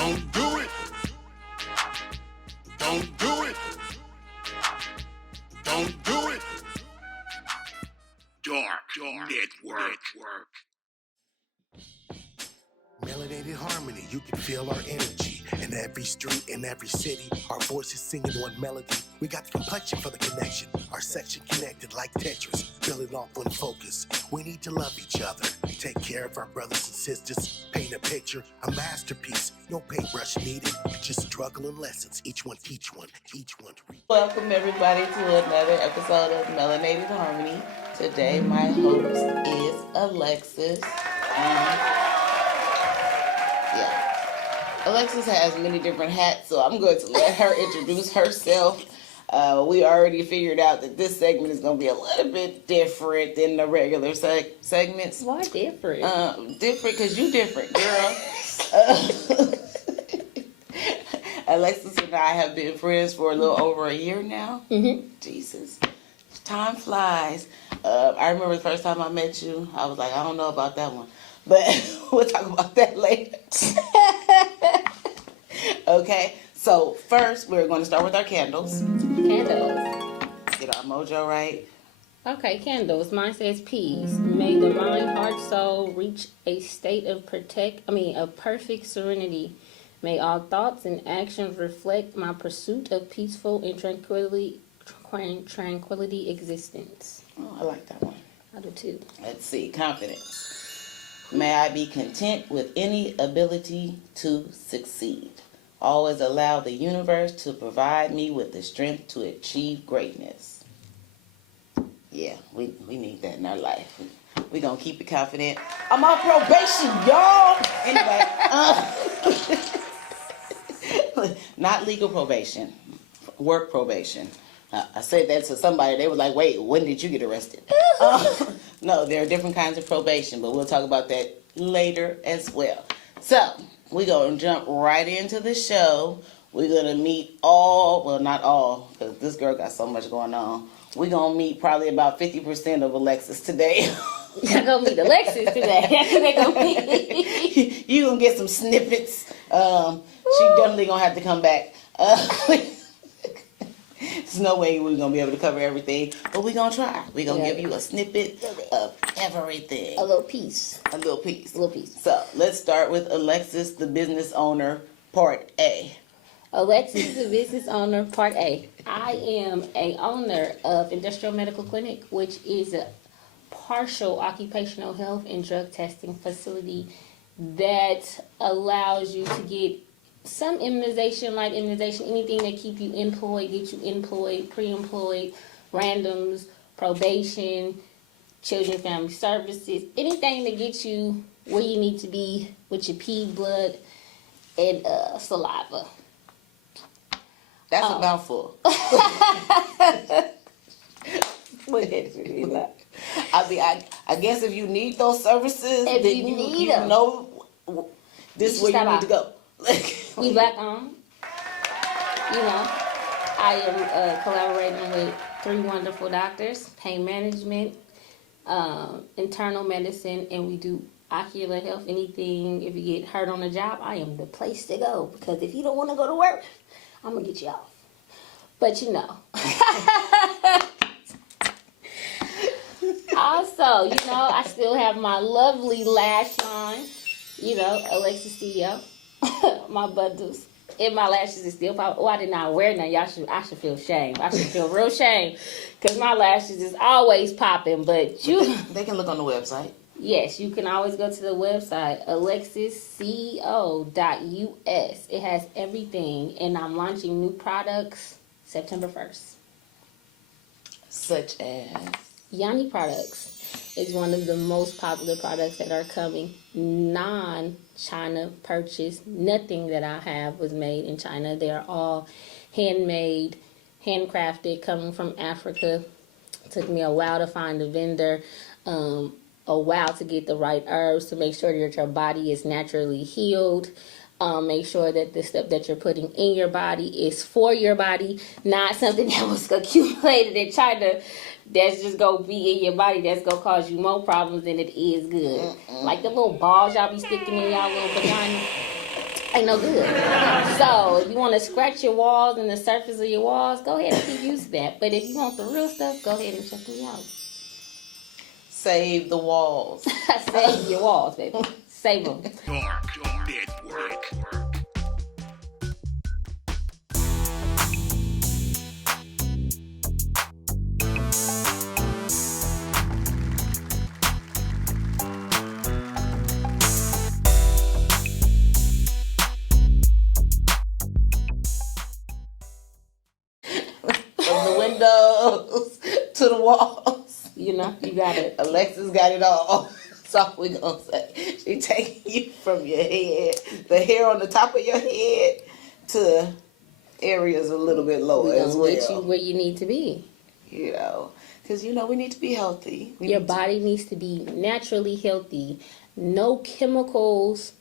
Don't do it. Don't do it. Don't do it. Dark Network. Melanated Harmony, you can feel our energy. In every street, in every city, our voices singing one melody. We got the complexion for the connection. Our section connected like Tetris, building off one focus. We need to love each other, take care of our brothers and sisters, paint a picture, a masterpiece. No paintbrush needed, just struggle and lessons. Each one teach one, each one to read. Welcome everybody to another episode of Melanated Harmony. Today my host is Alexis. Alexis has many different hats, so I'm going to let her introduce herself. We already figured out that this segment is going to be a little bit different than the regular segments. Why different? Different because you different, girl. Alexis and I have been friends for a little over a year now. Mm-hmm. Jesus. Time flies. I remember the first time I met you, I was like, I don't know about that one. But we'll talk about that later. Okay, so first we're going to start with our candles. Candles. Get our mojo right. Okay, candles. Mine says peace. May the mind, heart, soul reach a state of perfect serenity. May all thoughts and actions reflect my pursuit of peaceful and tranquility existence. Oh, I like that one. I do too. Let's see, confidence. May I be content with any ability to succeed. Always allow the universe to provide me with the strength to achieve greatness. Yeah, we need that in our life. We're going to keep it confident. I'm on probation, y'all. Anyway, not legal probation, work probation. I said that to somebody. They were like, wait, when did you get arrested? No, there are different kinds of probation, but we'll talk about that later as well. So, we're going to jump right into the show. We're going to meet not all, because this girl got so much going on. We're going to meet probably about 50% of Alexis today. You're going to meet Alexis today. That's what they're going to meet. You're going to get some snippets. She definitely going to have to come back. There's no way we're going to be able to cover everything, but we're going to try. We're going to give you a snippet of everything. A little piece. A little piece. A little piece. So, let's start with Alexis, the business owner, part A. Alexis, the business owner, part A. I am a owner of Industrial Medical Clinic, which is a partial occupational health and drug testing facility that allows you to get some immunization, light immunization, anything that keep you employed, get you employed, pre-employed, randoms, probation, children family services, anything that gets you where you need to be with your pee blood and saliva. That's a mouthful. Look at you. I guess if you need those services, If then you you need them. know this is where you stop need to go. We back on. I am collaborating with 3 wonderful doctors, pain management, internal medicine, and we do ocular health. Anything, if you get hurt on the job, I am the place to go. Because if you don't want to go to work, I'm going to get you off. But also, I still have my lovely lash line. Alexis CEO. My bundles and my lashes is still popping. Oh, I did not wear none. I should feel shame. I should feel real shame because my lashes is always popping. But they can look on the website. Yes, you can always go to the website alexisco.us. It has everything, and I'm launching new products September 1st. Such as Yoni Products is one of the most popular products that are coming. Non-China purchase. Nothing that I have was made in China. They are all handmade, handcrafted, coming from Africa. It took me a while to find a vendor, a while to get the right herbs to make sure that your body is naturally healed. Make sure that the stuff that you're putting in your body is for your body, not something that was accumulated in China that's just going to be in your body that's going to cause you more problems than it is good. Like the little balls y'all be sticking in y'all little vagina. Ain't no good. So if you want to scratch your walls and the surface of your walls, go ahead and keep using that. But if you want the real stuff, go ahead and check me out. Save the walls. Save your walls, baby. Save them. Dark Network. From the windows to the walls. You know, you got it. Alexis got it all. That's all we gonna say. She taking you from your head, the hair on the top of your head, to areas a little bit lower We're as gonna well. get you where you need to be. You know, because you know we need to be healthy. Your body needs to be naturally healthy. No chemicals,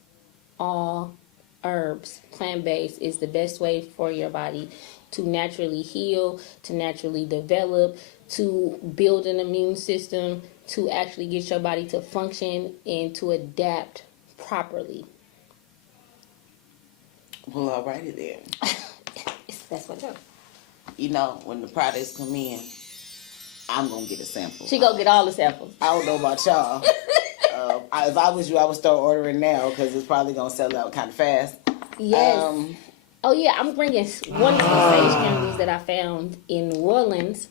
all herbs, plant-based is the best way for your body to naturally heal, to naturally develop, to build an immune system, to actually get your body to function and to adapt properly. Well, alrighty then. That's what it is. You know, when the products come in, I'm gonna get a sample. She go get all the samples. I don't know about y'all. If I was you, I would start ordering now because it's probably gonna sell out kind of fast. Yes. Oh yeah, I'm bringing one of the sage candles that I found in New Orleans,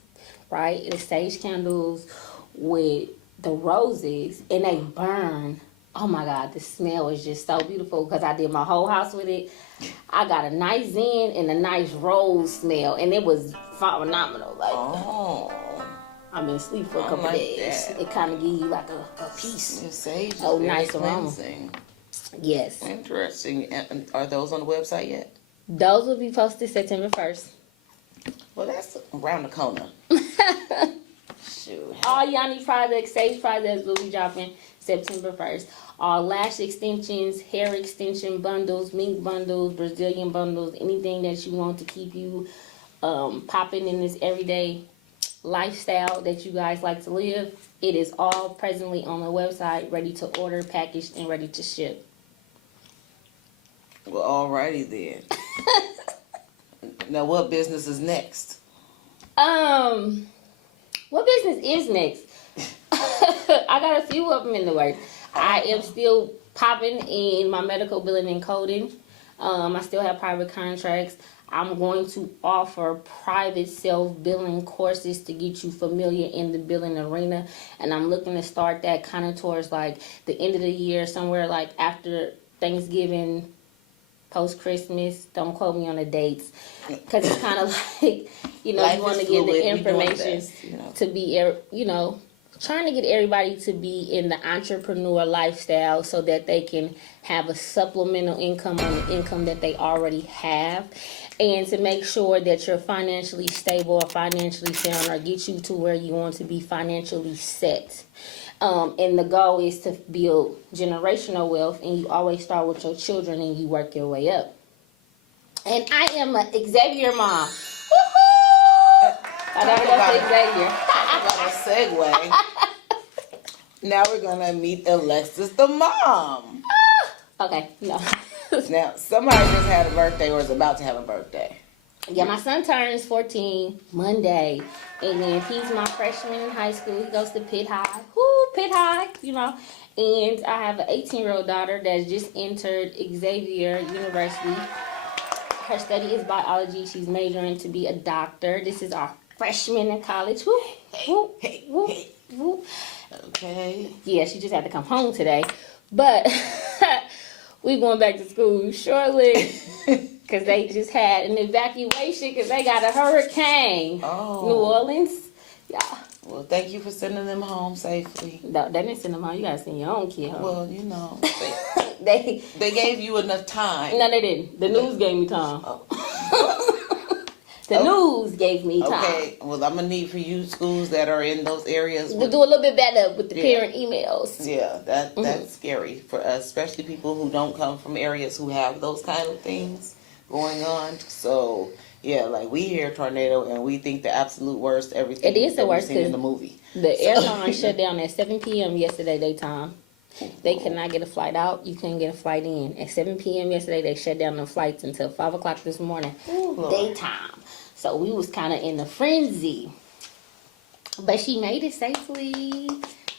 right? The sage candles with the roses, and they burn. Oh my God, the smell is just so beautiful because I did my whole house with it. I got a nice zen and a nice rose smell, and it was phenomenal. Like, I've been asleep for a couple like days. that. It kind of give you like a peace. The sage is Oh, very nice aroma. cleansing. Yes. Interesting. And are those on the website yet? Those will be posted September 1st. Well, that's around the corner. Shoot. All Yoni products, sage products will be dropping September 1st. All lash extensions, hair extension bundles, mink bundles, Brazilian bundles, anything that you want to keep you popping in this everyday lifestyle that you guys like to live. It is all presently on the website, ready to order, packaged, and ready to ship. Well, alrighty then. Now, what business is next? What business is next? I got a few of them in the works. I am still popping in my medical billing and coding. I still have private contracts. I'm going to offer private self-billing courses to get you familiar in the billing arena. And I'm looking to start that kind of towards like the end of the year, somewhere like after Thanksgiving, post-Christmas. Don't quote me on the dates. Because it's kind of like, you know, Life you want to is get fluid. the We doing information best, you know. to be, you know, trying to get everybody to be in the entrepreneur lifestyle so that they can have a supplemental income on the income that they already have, and to make sure that you're financially stable or financially sound, or get you to where you want to be financially set. And the goal is to build generational wealth, and you always start with your children and you work your way up. And I am an Xavier mom. Woohoo! I don't know if Xavier. I got a segue. Now we're gonna meet Alexis, the mom. Okay, no. Now, somebody just had a birthday or is about to have a birthday. Yeah, my son turns 14 Monday, and then he's my freshman in high school. He goes to Pitt High. Woo, Pitt High, you know. And I have an 18-year-old daughter that's just entered Xavier University. Her study is biology. She's majoring to be a doctor. This is our freshman in college. Woo, woo, woo, woo. Okay. Yeah, she just had to come home today. But we going back to school shortly because they just had an evacuation because they got a hurricane. Oh. New Orleans. Yeah. Well, thank you for sending them home safely. No, they didn't send them home. You got to send your own kid home. Well, you know, they gave you enough time. No, they didn't. The news gave me time. The news gave me time. Okay, well, I'm going to need for you schools that are in those areas. We'll do a little bit better with the parent emails. Yeah, that's scary for us, especially people who don't come from areas who have those kind of things going on. So, yeah, like we hear tornado and we think the absolute worst, everything It is the that we've worst seen in because the movie. the airline shut down at 7 p.m. yesterday daytime. They could not get a flight out. You couldn't get a flight in. At 7 p.m. yesterday, they shut down the flights until 5 o'clock this morning. Daytime. So we was kind of in a frenzy. But she made it safely.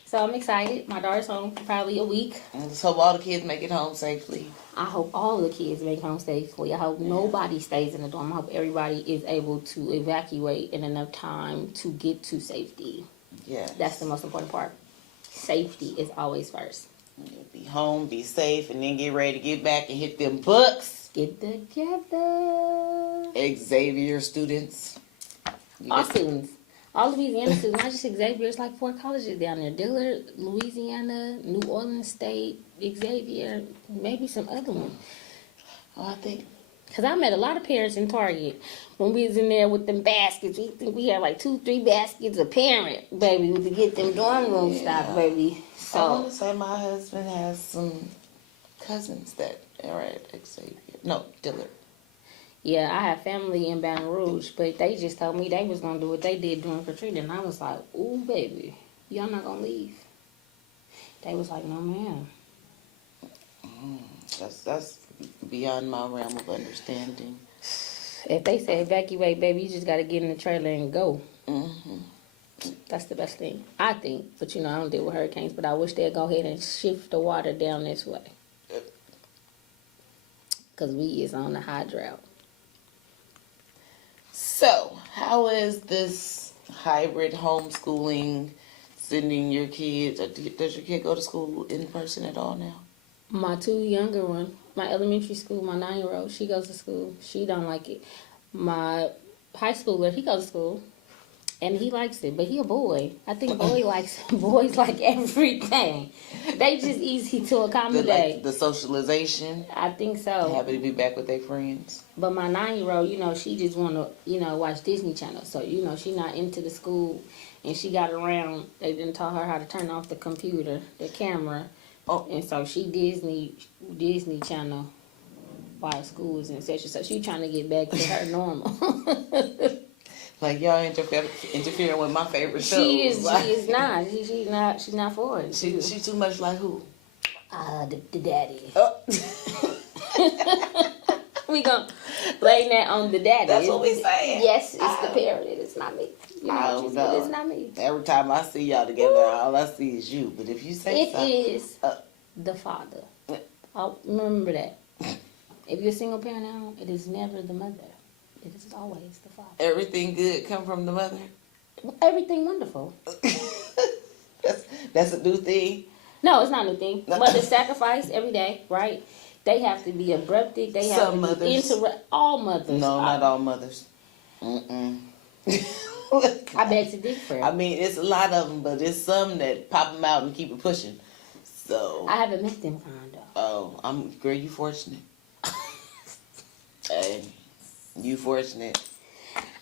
So I'm excited. My daughter's home for probably a week. Let's hope all the kids make it home safely. I hope all the kids make home safely. I hope nobody stays in the dorm. I hope everybody is able to evacuate in enough time to get to safety. Yeah. That's the most important part. Safety is always first. Be home, be safe, and then get ready to get back and hit them books. Get together. Xavier students. All students. All Louisiana students, not just Xavier. It's like 4 colleges down there. Dillard, Louisiana, New Orleans State, Xavier, maybe some other one. Oh, I think. Because I met a lot of parents in Target when we was in there with them baskets. We think we had like 2-3 baskets a parent, baby, to get them dorm room stock, baby. I want So, to say my husband has some cousins that are at Xavier. No, Dillard. yeah, I have family in Baton Rouge, but they just told me they was going to do what they did during Katrina. And I was like, ooh, baby, y'all not going to leave. They was like, no, ma'am. That's beyond my realm of understanding. If they say evacuate, baby, you just got to get in the trailer and go. Mm-hmm. That's the best thing, I think. But, you know, I don't deal with hurricanes, but I wish they'd go ahead and shift the water down this way. Because we is on the high drought. So, how is this hybrid homeschooling, sending your kids? Does your kid go to school in person at all now? My 2 younger one, my elementary school, my 9-year-old, she goes to school. She don't like it. My high schooler, he goes to school. And he likes it, but he a boy. I think boys like everything. They just easy to accommodate. The socialization, I think so. happy to be back with their friends. But my 9-year-old, you know, she just want to, you know, watch Disney Channel. So, you know, she not into the school. And she got around, they didn't tell her how to turn off the computer, the camera. Oh. And so she Disney Channel while school is in session. So she trying to get back to her normal. Like, y'all interfering with my favorite shows. She is not. She's not for it. She's too much like who? The daddy. Oh. We gonna blame that on the daddy. That's what we saying. Yes, it's the parent. It's not me. You know, I don't know. It's not me. Every time I see y'all together, all I see is you. But if you say It something, is the father. I'll remember that. If you're a single parent now, it is never the mother. It is always the father. everything good come from the mother. Everything wonderful. That's a new thing. No, it's not a new thing. Mothers sacrifice every day, right? They have to be abrupted. They have Some to mothers. be all mothers. No, not all mothers. Mm-mm. I beg to differ. I mean, it's a lot of them, but it's some that pop them out and keep it pushing. So. I haven't met them kind though. Oh, girl, you fortunate. Hey, you fortunate.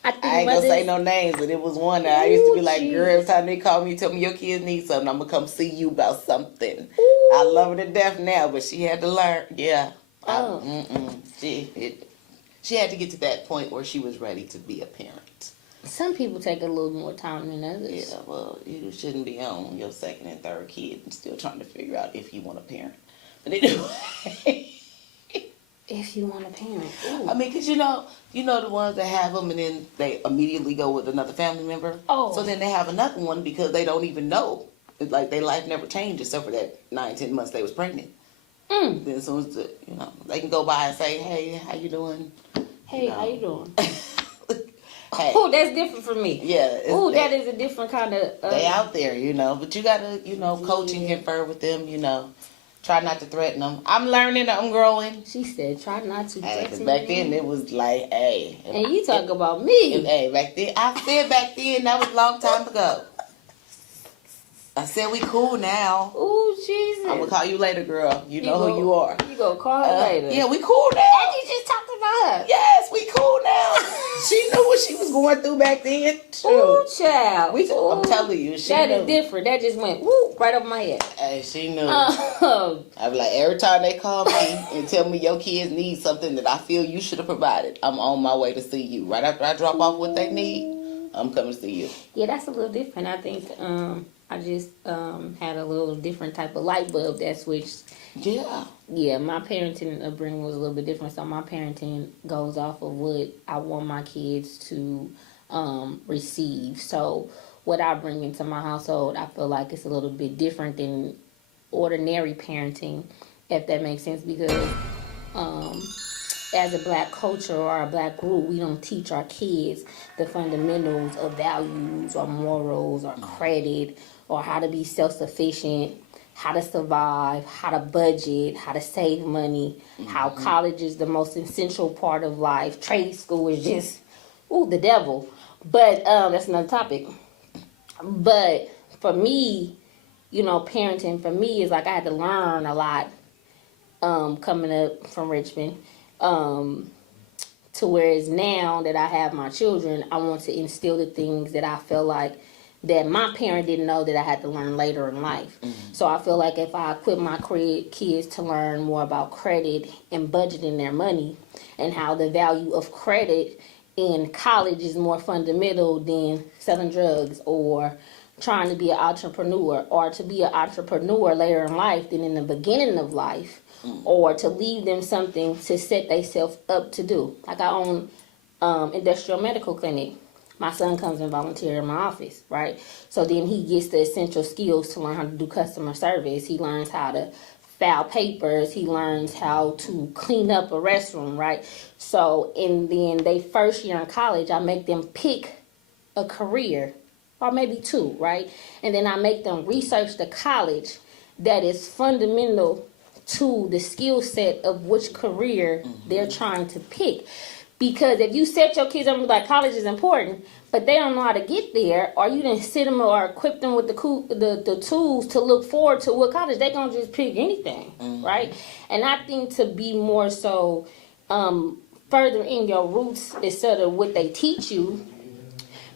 I think I ain't gonna say no names, but it was one that I used to be like, Ooh, girl, every time they call me, tell me your kids need something, I'm gonna come see you about something. I love her to death now, but she had to learn. Yeah. Oh. She had to get to that point where she was ready to be a parent. Some people take a little more time than others. Yeah, well, you shouldn't be on your second and third kid and still trying to figure out if you want a parent. But anyway. If you want a parent. Ooh. I mean, because you know the ones that have them and then they immediately go with another family member. Oh. So then they have another one because they don't even know. It's like their life never changed except for that 9-10 months they was pregnant. Then as soon as they can go by and say, hey, how you doing? Hey, how you doing? Hey. Oh, that's different for me. Yeah. Oh, that is a different kind of. They out there, but you gotta, coach and confer with them, Try not to threaten them. I'm learning, I'm growing. She said, try not to. Hey, 'cause back then it was like, hey. And you talk about me. Hey, back then, I said back then, that was a long time ago. I said we cool now. Ooh, Jesus. I'm gonna call you later, girl. You know who you are. You gonna call her later. Yeah, we cool now. And you just talked about her. Yes, we cool now. She knew what she was going through back then. Ooh, child. I'm telling you, she that knew. is different. That just went woo right over my head. Hey, she knew. I be like, every time they call me and tell me your kids need something that I feel you should have provided, I'm on my way to see you. Right after I drop off what they need, I'm coming to see you. Yeah, that's a little different. I think I just had a little different type of light bulb that switched. Yeah. Yeah, my parenting upbringing was a little bit different. So my parenting goes off of what I want my kids to receive. So what I bring into my household, I feel like it's a little bit different than ordinary parenting, if that makes sense, because as a black culture or a black group, we don't teach our kids the fundamentals of values or morals or credit or how to be self-sufficient, how to survive, how to budget, how to save money, how college is the most essential part of life. Trade school is just, the devil. But that's another topic. But for me, parenting for me is like I had to learn a lot coming up from Richmond. To whereas now that I have my children, I want to instill the things that I feel like that my parent didn't know that I had to learn later in life. So I feel like if I equip my kids to learn more about credit and budgeting their money and how the value of credit in college is more fundamental than selling drugs or trying to be an entrepreneur, or to be an entrepreneur later in life than in the beginning of life, or to leave them something to set themselves up to do. Like I own industrial medical clinic. My son comes and volunteers in my office, right? So then he gets the essential skills to learn how to do customer service. He learns how to file papers. He learns how to clean up a restroom, right? So, and then they first year in college, I make them pick a career, or maybe two, right? And then I make them research the college that is fundamental to the skill set of which career they're trying to pick. Because if you set your kids up like college is important, but they don't know how to get there, or you didn't sit them or equip them with the tools to look forward to what college, they're going to just pick anything, right? And I think to be more so further in your roots instead of what they teach you,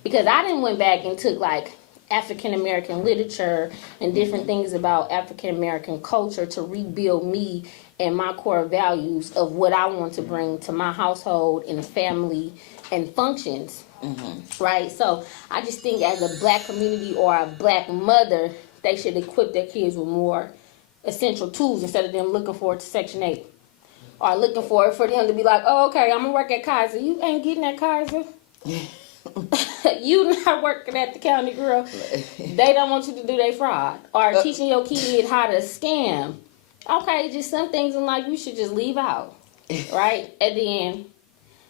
because I didn't went back and took like African American literature and different things about African American culture to rebuild me and my core values of what I want to bring to my household and family and functions. Right? So I just think as a black community or a black mother, they should equip their kids with more essential tools instead of them looking forward to Section 8. Or looking for them to be like, oh, okay, I'm going to work at Kaiser. You ain't getting at Kaiser. You not working at the county, girl. They don't want you to do their fraud. Or teaching your kid how to scam. Okay, just some things in life you should just leave out. Right? At the end.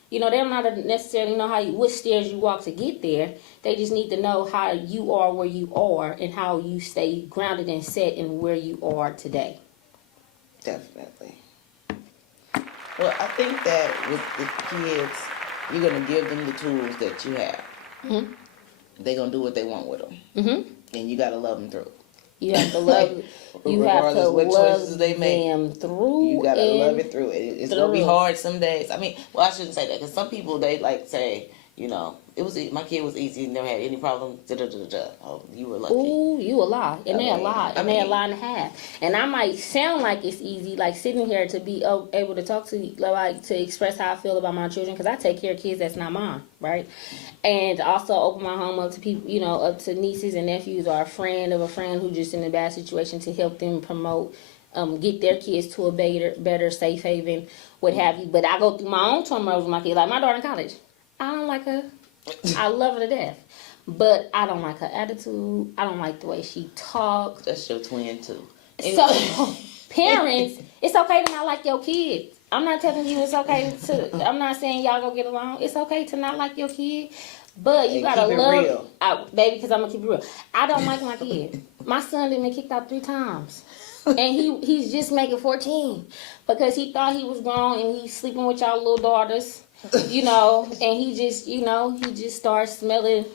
They don't not necessarily know what stairs you walk to get there. They just need to know how you are where you are and how you stay grounded and set in where you are today. Definitely. Well, I think that with the kids, you're going to give them the tools that you have. They're going to do what they want with them. And you got to love them through. You have to love you have to what love choices they make, them through. You got to love it through. It's going to be hard some days. I mean, well, I shouldn't say that, because some people, they like say, my kid was easy, never had any problems. Oh, you were lucky. Ooh, you a lie. And they a lie. And they a lie and a half. And I might sound like it's easy, like sitting here to be able to talk to you, like to express how I feel about my children, because I take care of kids that's not mine, right? And also open my home up to people, up to nieces and nephews, or a friend of a friend who just in a bad situation, to help them promote, get their kids to a better safe haven, what have you. But I go through my own turmoil with my kids. Like my daughter in college, I don't like her. I love her to death, but I don't like her attitude. I don't like the way she talks. That's your twin too. So, parents, it's okay to not like your kids. I'm not telling you it's okay to. I'm not saying y'all go get along. It's okay to not like your kid, but you gotta love, baby. Because I'm gonna keep it real. I don't like my kid. My son done been kicked out 3 times, and he's just making 14 because he thought he was grown and he's sleeping with y'all little daughters. And he just started smelling.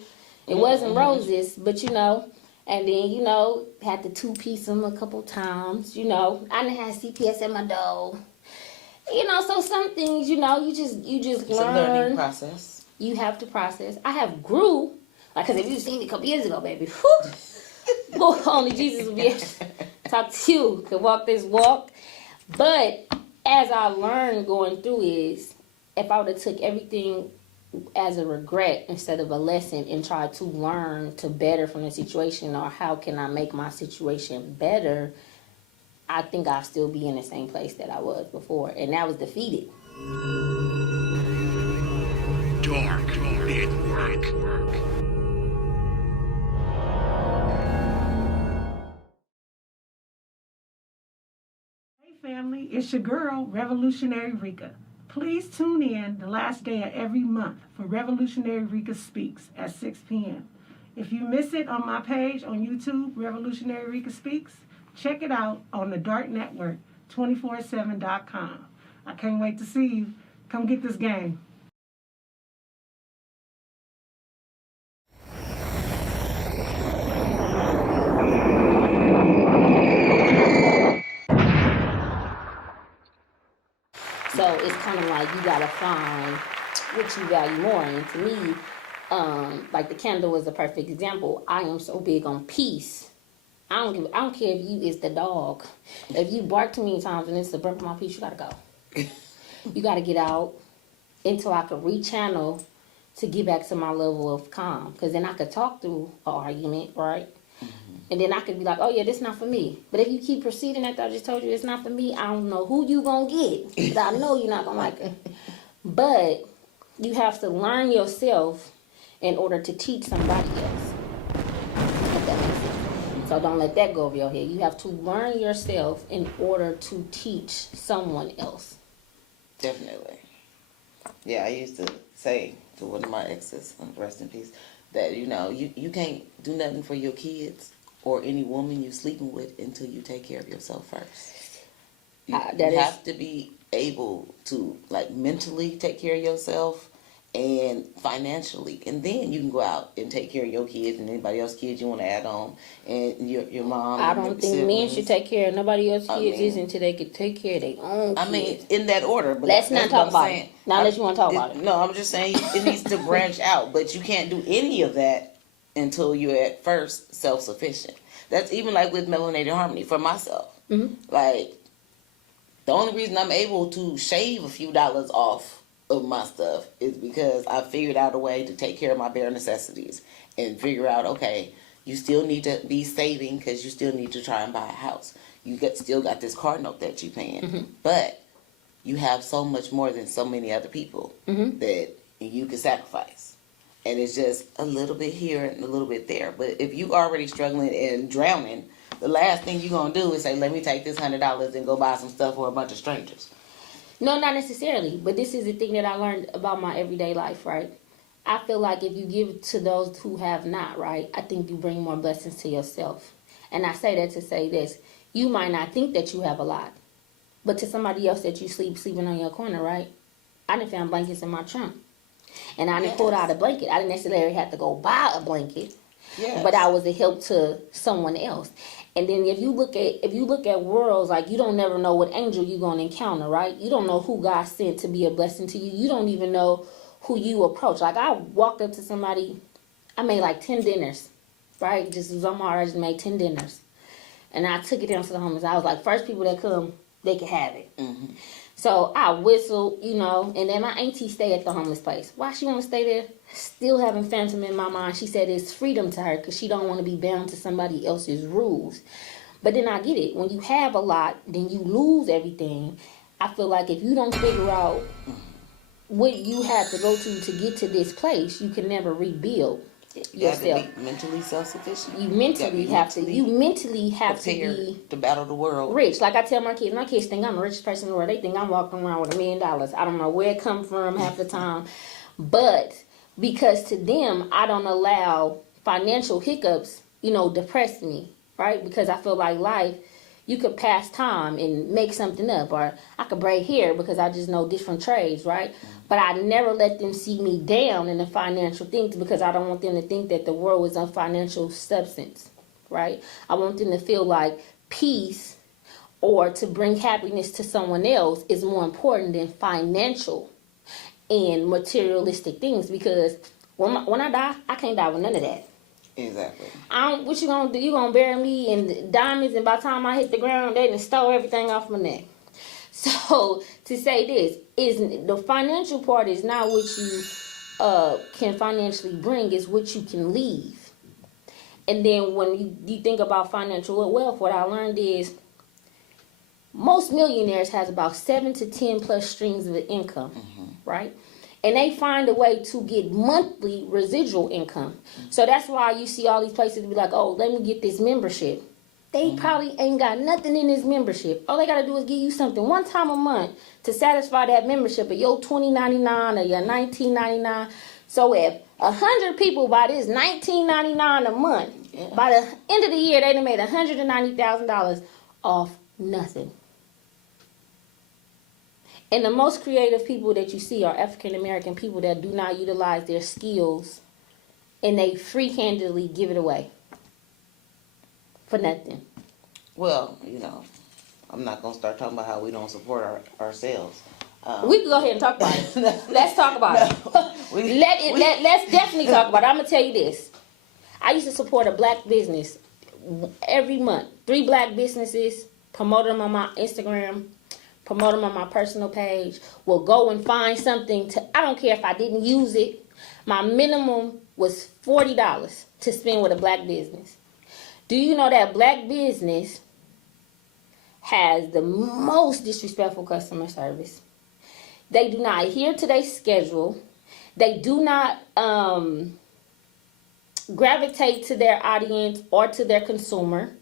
It wasn't roses, but and then had to 2-piece him a couple times. I done had CPS at my door. So some things, you just it's learn. A learning process. You have to process. I have grew, because if you seen me a couple years ago, baby, whew, only Jesus will be able to talk to you, could walk this walk. But as I learned going through is, if I would have took everything as a regret instead of a lesson and try to learn to better from the situation, or how can I make my situation better, I think I'll still be in the same place that I was before. And that was defeated. Dark Network. Hey family, it's your girl, Revolutionary Rika. Please tune in the last day of every month for Revolutionary Rika Speaks at 6 p.m. If you miss it on my page on YouTube, Revolutionary Rika Speaks, check it out on the Dark Network, 247.com. I can't wait to see you. Come get this game. So it's kind of like you gotta find what you value more. And to me, like the candle is a perfect example. I am so big on peace. I don't care if you is the dog. If you bark too many times and it's the burp of my peace, you gotta go. You gotta get out until I can rechannel to get back to my level of calm. Because then I could talk through an argument, right? And then I could be like, oh yeah, this not for me. But if you keep proceeding after I just told you it's not for me, I don't know who you gonna get. But I know you're not gonna like it. But you have to learn yourself in order to teach somebody else. If that makes sense. So don't let that go over your head. You have to learn yourself in order to teach someone else. Definitely. Yeah, I used to say to one of my exes, rest in peace, that you can't do nothing for your kids or any woman you sleeping with until you take care of yourself first. You have to be able to mentally take care of yourself and financially, and then you can go out and take care of your kids and anybody else's kids you want to add on, and your mom. I don't think men should take care of nobody else's kids until they can take care of their own kids. I mean, in that order. But let's not talk about it. Not unless you want to talk about it. No, I'm just saying it needs to branch out, but you can't do any of that until you're at first self-sufficient. That's even like with Melanated Harmony for myself. Mm-hmm. Like, the only reason I'm able to shave a few dollars off of my stuff is because I figured out a way to take care of my bare necessities and figure out, okay, you still need to be saving because you still need to try and buy a house. You still got this car note that you're paying, but you have so much more than so many other people that you can sacrifice. And it's just a little bit here and a little bit there. But if you already struggling and drowning, the last thing you're going to do is say, let me take this $100 and go buy some stuff for a bunch of strangers. No, not necessarily. But this is the thing that I learned about my everyday life, right? I feel like if you give to those who have not, right, I think you bring more blessings to yourself. And I say that to say this. You might not think that you have a lot. But to somebody else that you sleeping on your corner, right? I done found blankets in my trunk. And I didn't pull out a blanket. I didn't necessarily have to go buy a blanket. Yes. But I was a help to someone else. And then if you look at worlds, like, you don't never know what angel you're going to encounter, right? You don't know who God sent to be a blessing to you. You don't even know who you approach. Like, I walked up to somebody, I made like 10 dinners, right? Just as I'm already just made 10 dinners. And I took it down to the homeless. I was like, first people that come, they can have it. Mm-hmm. So I whistled, and then my auntie stay at the homeless place. Why she want to stay there? Still having phantom in my mind. She said it's freedom to her because she don't want to be bound to somebody else's rules. But then I get it. When you have a lot, then you lose everything. I feel like if you don't figure out what you have to go to get to this place, you can never rebuild yourself. You have to be mentally self-sufficient. You mentally have to be to battle the world. Rich. Like I tell my kids think I'm the richest person in the world. They think I'm walking around with $1 million. I don't know where it comes from half the time. But because to them, I don't allow financial hiccups, depress me, right? Because I feel like life, you could pass time and make something up, or I could braid hair because I just know different trades, right? But I never let them see me down in the financial things because I don't want them to think that the world is a financial substance, right? I want them to feel like peace or to bring happiness to someone else is more important than financial and materialistic things, because when I die, I can't die with none of that. Exactly. What you gonna do? You gonna bury me in diamonds, and by the time I hit the ground, they done stole everything off my neck. So to say this is the financial part is not what you can financially bring is what you can leave. And then when you think about financial wealth, what I learned is most millionaires has about 7 to 10 plus streams of income, right? And they find a way to get monthly residual income. So that's why you see all these places be like, oh, let me get this membership. They probably ain't got nothing in this membership. All they got to do is give you something one time a month to satisfy that membership of your $20.99 or your $19.99. So if 100 people buy this $19.99 a month, by the end of the year, they done made $190,000 off nothing. And the most creative people that you see are African American people that do not utilize their skills, and they free-handedly give it away for nothing. Well, you know, I'm not going to start talking about how we don't support ourselves. We can go ahead and talk about it. Let's talk about it. Let's definitely talk about it. I'm going to tell you this. I used to support a black business every month. 3 black businesses, promote them on my Instagram, promote them on my personal page. Will go and find something I don't care if I didn't use it. My minimum was $40 to spend with a black business. Do you know that black business has the most disrespectful customer service? They do not adhere to their schedule. They do not gravitate to their audience or to their consumer,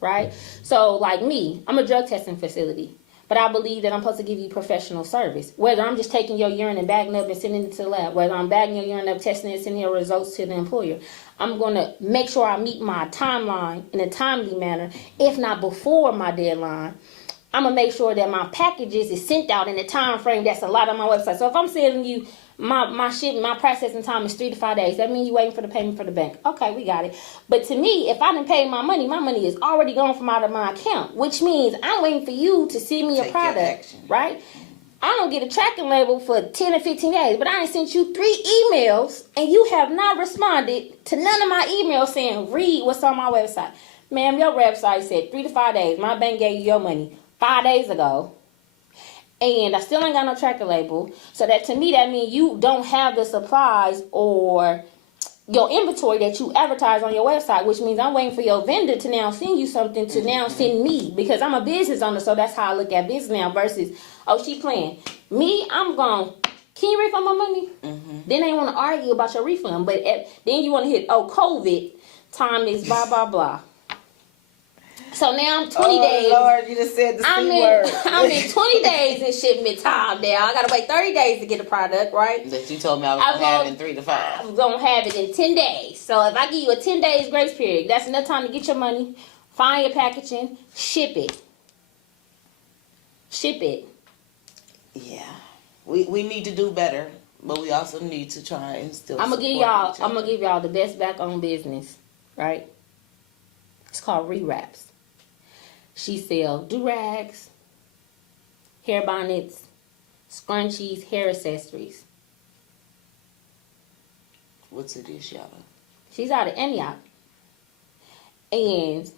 right? So like me, I'm a drug testing facility, but I believe that I'm supposed to give you professional service. Whether I'm just taking your urine and bagging up and sending it to the lab, whether I'm bagging your urine up, testing it, sending your results to the employer, I'm going to make sure I meet my timeline in a timely manner, if not before my deadline. I'm going to make sure that my packages is sent out in a time frame that's allowed on my website. So if I'm sending you my processing time is 3 to 5 days. That means you waiting for the payment for the bank. Okay, we got it. But to me, if I didn't pay my money is already gone from out of my account, which means I'm waiting for you to send me a product, right? I don't get a tracking label for 10 or 15 days, but I ain't sent you 3 emails, and you have not responded to none of my emails saying, read what's on my website. Ma'am, your website said 3 to 5 days. My bank gave you your money 5 days ago, and I still ain't got no tracker label. So that to me, that means you don't have the supplies or your inventory that you advertise on your website, which means I'm waiting for your vendor to now send you something to now send me, because I'm a business owner. So that's how I look at business now versus, oh, she playing. Me, I'm going, can you refund my money? Then they want to argue about your refund. But then you want to hit, oh, COVID time is blah, blah, blah. So now I'm 20 days. Oh, Lord, you just said the C word. I'm in 20 days in shipment time now. I got to wait 30 days to get the product, right? That you told me I was going to have in 3 to 5. I was going to have it in 10 days. So if I give you a 10 days grace period, that's enough time to get your money, find your packaging, ship it. Ship it. Yeah. We need to do better, but we also need to try and still I'm going to give y'all the best back on business, right? It's called Rewraps. She sells do-rags, hair bonnets, scrunchies, hair accessories. What city is she out of? She's out of Antioch. And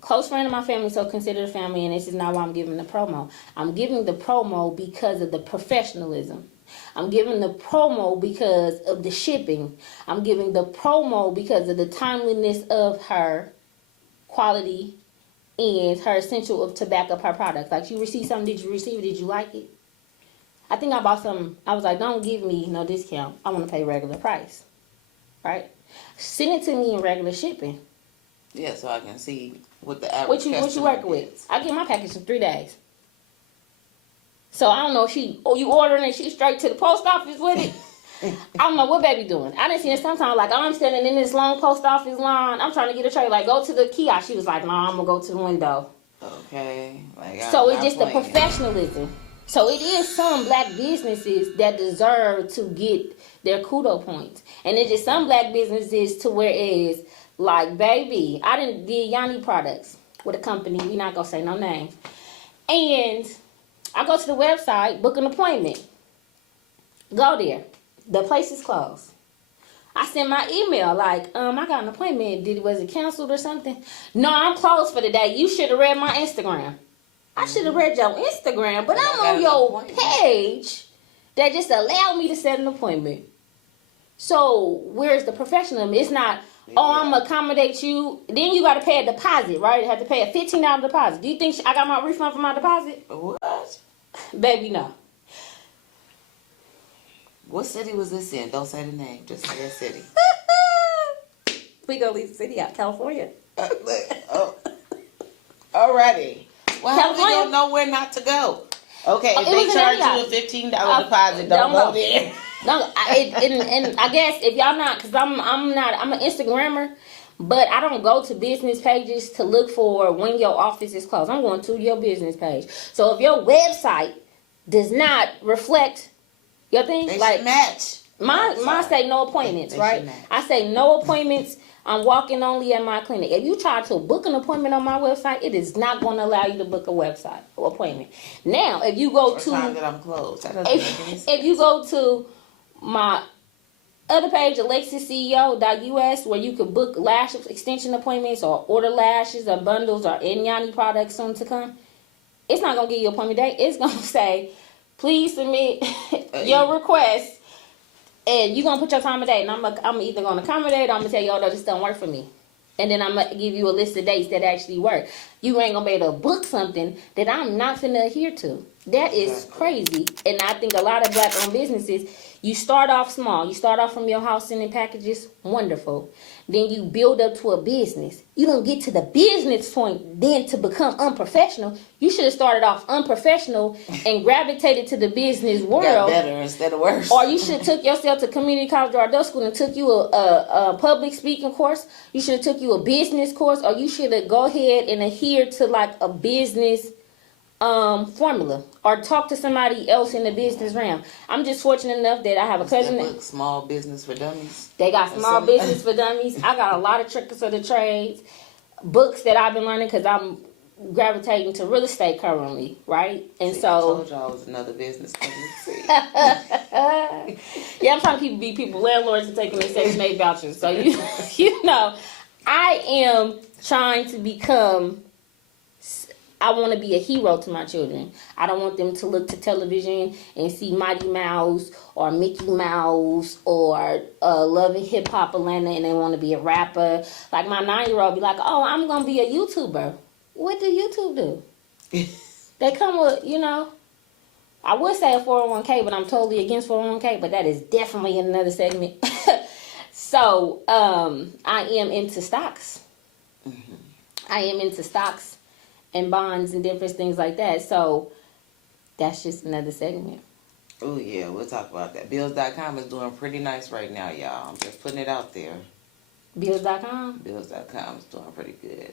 close friend of my family, so consider the family, and this is not why I'm giving the promo. I'm giving the promo because of the professionalism. I'm giving the promo because of the shipping. I'm giving the promo because of the timeliness of her quality and her essential to back up her product. Like, you receive something, did you receive it? Did you like it? I think I bought something. I was like, don't give me no discount. I want to pay regular price. Right? Send it to me in regular shipping. Yeah, so I can see what the average What you working with? I get my package in 3 days. So I don't know if you ordering it, she straight to the post office with it. I don't know what baby doing. I didn't see it sometimes. Like, I'm standing in this long post office line. I'm trying to get a tray. Like, go to the kiosk. She was like, no, I'm going to go to the window. Okay. Like, so it's just the professionalism. So it is some black businesses that deserve to get their kudo points. And it's just some black businesses to where it's like, baby, I did Yoni Products with a company. We not going to say no names. And I go to the website, book an appointment. Go there. The place is closed. I sent my email like, I got an appointment. Was it canceled or something? No, I'm closed for the day. You should have read my Instagram. I should have read your Instagram, but I'm on your page that just allowed me to set an appointment. So where's the professionalism? It's not, oh, I'm going to accommodate you. Then you got to pay a deposit, right? You have to pay a $15 deposit. Do you think I got my refund for my deposit? What? Baby, no. What city was this in? Don't say the name. Just say the city. We go leave the city out, California. Alrighty. Well, how do we California? don't know where not to go? Okay, if It they was in charge Marriott. you a $15 deposit, don't go there. No, and I guess if y'all not, because I'm an Instagrammer, but I don't go to business pages to look for when your office is closed. I'm going to your business page. So if your website does not reflect your thing, They like should match. mine say no appointments, They right? should match. I say no appointments. I'm walking only at my clinic. If you try to book an appointment on my website, it is not going to allow you to book a website or appointment. Now, if you go Or to time that I'm closed. That doesn't make any sense. if you go to my other page, alexisceo.us, where you could book lash extension appointments or order lashes or bundles or Yoni Products soon to come, it's not going to give you an appointment date. It's going to say, please submit your request, and you're going to put your time and date, and I'm either going to accommodate or I'm going to tell you, oh, no, this don't work for me. And then I'm going to give you a list of dates that actually work. You ain't going to be able to book something that I'm not going to adhere to. That is crazy. And I think a lot of black-owned businesses, you start off small. You start off from your house sending packages, wonderful. Then you build up to a business. You don't get to the business point then to become unprofessional. You should have started off unprofessional and gravitated to the business world. Got better instead of worse. Or you should have took yourself to community college or adult school and took you a public speaking course. You should have took you a business course, or you should have go ahead and adhere to like a business formula, or talk to somebody else in the business realm. I'm just fortunate enough that I have a cousin. Book, Small Business for Dummies. They got Small Business for Dummies. I got a lot of tricks of the trades, books that I've been learning because I'm gravitating to real estate currently, right? And See, so I told y'all it was another business company. See? yeah, I'm trying to be people landlords and taking their Section 8 vouchers. So you know, I am trying to become. I want to be a hero to my children. I don't want them to look to television and see Mighty Mouse or Mickey Mouse or Love and Hip Hop Atlanta and they want to be a rapper. Like my 9-year-old be like, oh, I'm going to be a YouTuber. What do YouTube do? They come with, you know, I would say a 401k, but I'm totally against 401k, but that is definitely in another segment. So I am into stocks. Mm-hmm. I am into stocks and bonds and different things like that. So that's just another segment. Oh, yeah, we'll talk about that. Bills.com is doing pretty nice right now, y'all. I'm just putting it out there. Bills.com? Bills.com is doing pretty good.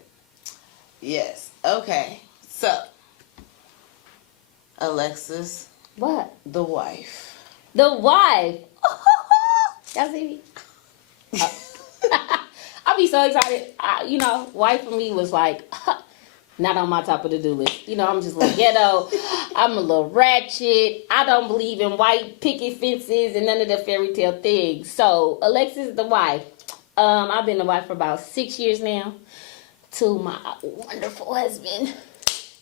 Yes. Okay. So, Alexis. What? The wife. The wife. Y'all see me? I'll be so excited. You know, wife for me was like... not on my top of the do list. You know, I'm just a little ghetto. I'm a little ratchet. I don't believe in white picket fences and none of the fairy tale things. So, Alexis, the wife. I've been the wife for about 6 years now to my wonderful husband.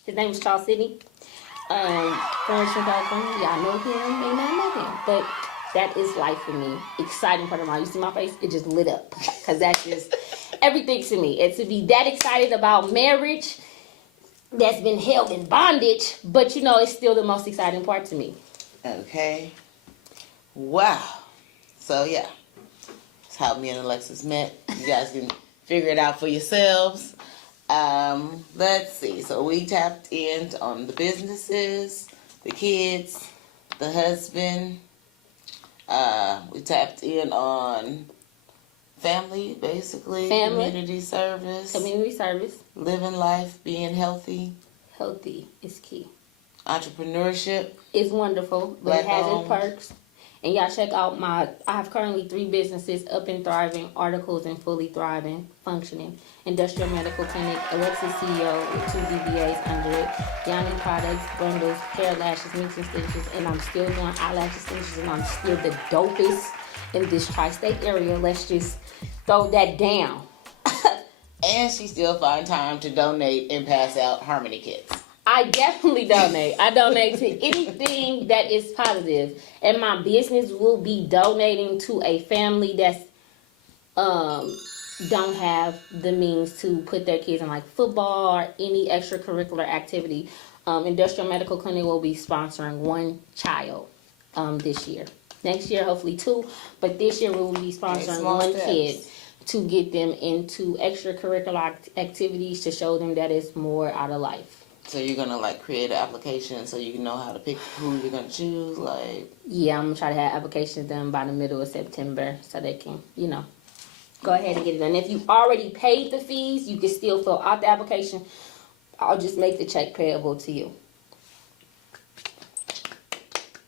His name is Sidney. From Richmond, California. Y'all know him, may not know him. But that is life for me. Exciting part of my life. You see my face? It just lit up. Because that's just everything to me. And to be that excited about marriage that's been held in bondage, but you know, it's still the most exciting part to me. Okay. Wow. So, yeah. That's how me and Alexis met. You guys can figure it out for yourselves. Let's see. So, we tapped in on the businesses, the kids, the husband. We tapped in on family, basically. Family. Community service. Community service. Living life, being healthy. Healthy is key. Entrepreneurship. It's wonderful, but it has its Black-owned. perks. And y'all check out I have currently 3 businesses up and thriving, articles and fully thriving, functioning. Industrial Medical Clinic, Alexis CEO with 2 DBAs under it, Yoni Products, bundles, hair lashes, mix extensions, and I'm still doing eyelash extensions, and I'm still the dopest in this tri-state area. Let's just throw that down. And she still find time to donate and pass out Harmony kits. I definitely donate. I donate to anything that is positive. And my business will be donating to a family that's don't have the means to put their kids in like football or any extracurricular activity. Industrial Medical Clinic will be sponsoring one child this year. Next year, hopefully 2, but this year we will be sponsoring one kid to get them into extracurricular activities to show them that it's more out of life. So you're gonna like create an application so you can know how to pick who you're gonna choose, like. Yeah, I'm gonna try to have applications done by the middle of September so they can, go ahead and get it done. If you already paid the fees, you can still fill out the application. I'll just make the check payable to you.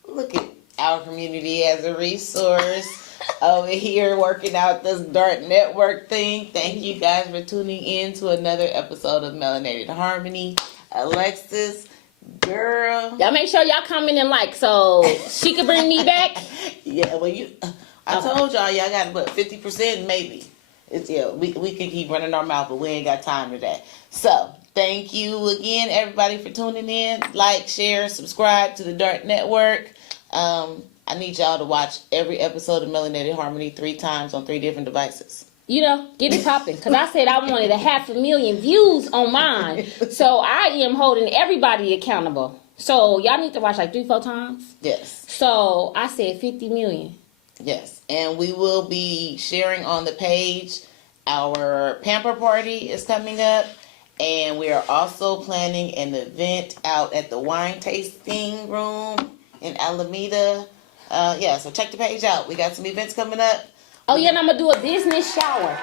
Look at our community as a resource over here working out this DART network thing. Thank you guys for tuning in to another episode of Melanated Harmony. Alexis, girl. Y'all make sure y'all comment and like so she can bring me back. Yeah, well, I told y'all got about 50% maybe. We can keep running our mouth, but we ain't got time for that. So, thank you again, everybody, for tuning in. Like, share, subscribe to the DART Network. I need y'all to watch every episode of Melanated Harmony 3 times on 3 different devices. Get it popping. Because I said I wanted 500,000 views on mine. So, I am holding everybody accountable. So, y'all need to watch like 3-4 times. Yes. So, I said 50 million. Yes. And we will be sharing on the page. Our pamper party is coming up. And we are also planning an event out at the wine tasting room in Alameda. So check the page out. We got some events coming up. Oh, yeah, and I'm going to do a business shower.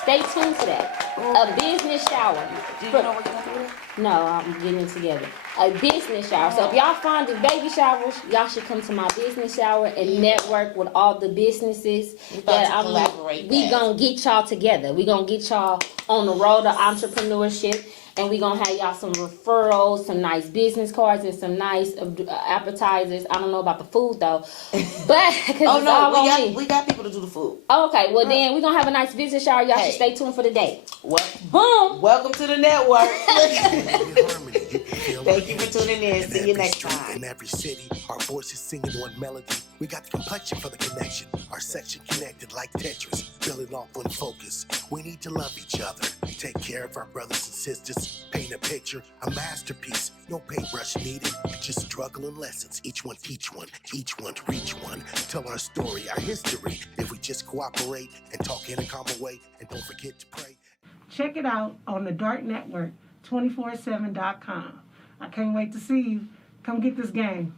Stay tuned for that. A business shower. Do you know what you're going to do with it? No, I'm getting it together. A business shower. So if y'all find the baby showers, y'all should come to my business shower and network with all the businesses that I'm collaborate. We gonna get y'all together. We gonna get y'all on the road to entrepreneurship, and we gonna have y'all some referrals, some nice business cards, and some nice appetizers. I don't know about the food though, but we got people to do the food. Okay, well then we gonna have a nice business shower. Y'all should stay tuned for the day. Boom. Welcome to the network. Thank you for tuning in. See you next time. In every city, our voices singing one melody. We got the complexion for the connection. Our section connected like Tetris, building off one focus. We need to love each other, take care of our brothers and sisters, paint a picture, a masterpiece. No paintbrush needed, just struggle and lessons. Each one teach one, each one reach one. Tell our story, our history. If we just cooperate and talk in a common way, and don't forget to pray. Check it out on the DART Network, 247.com. I can't wait to see you. Come get this game.